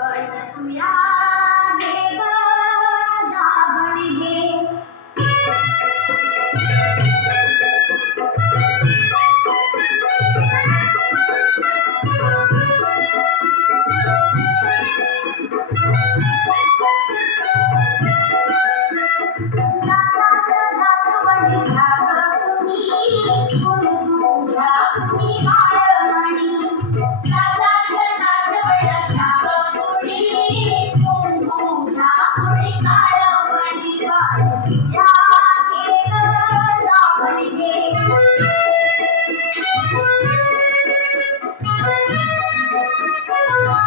ऐसूया घे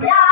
Yeah.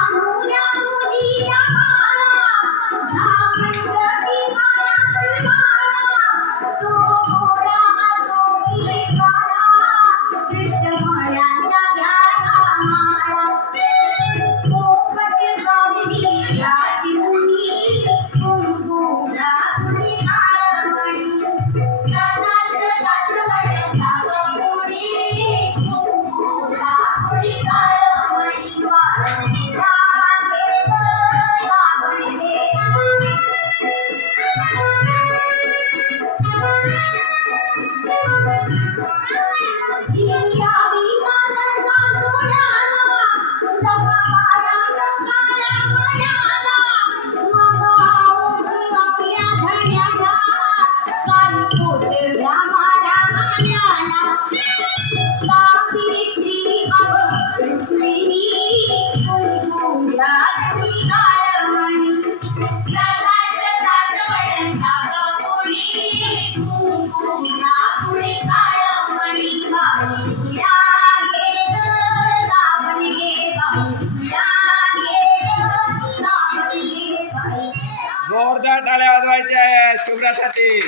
감사합 니. जोरदार टाळ्या वाजवायच्या शुभ्रासाठी.